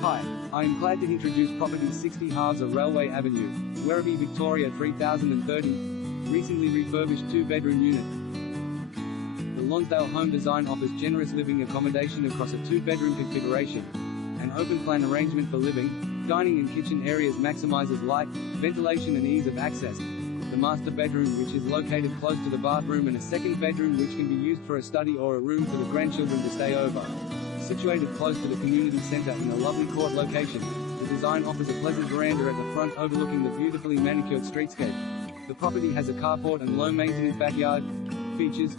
Hi, I am glad to introduce property 60 Halves of Railway Avenue, Werribee, Victoria 3030, recently refurbished 2-bedroom unit. The Lonsdale home design offers generous living accommodation across a 2-bedroom configuration. An open-plan arrangement for living, dining and kitchen areas maximizes light, ventilation and ease of access. The master bedroom, which is located close to the bathroom, and a second bedroom which can be used for a study or a room for the grandchildren to stay over. Situated close to the community centre in a lovely court location, the design offers a pleasant veranda at the front overlooking the beautifully manicured streetscape. The property has a carport and low-maintenance backyard. Features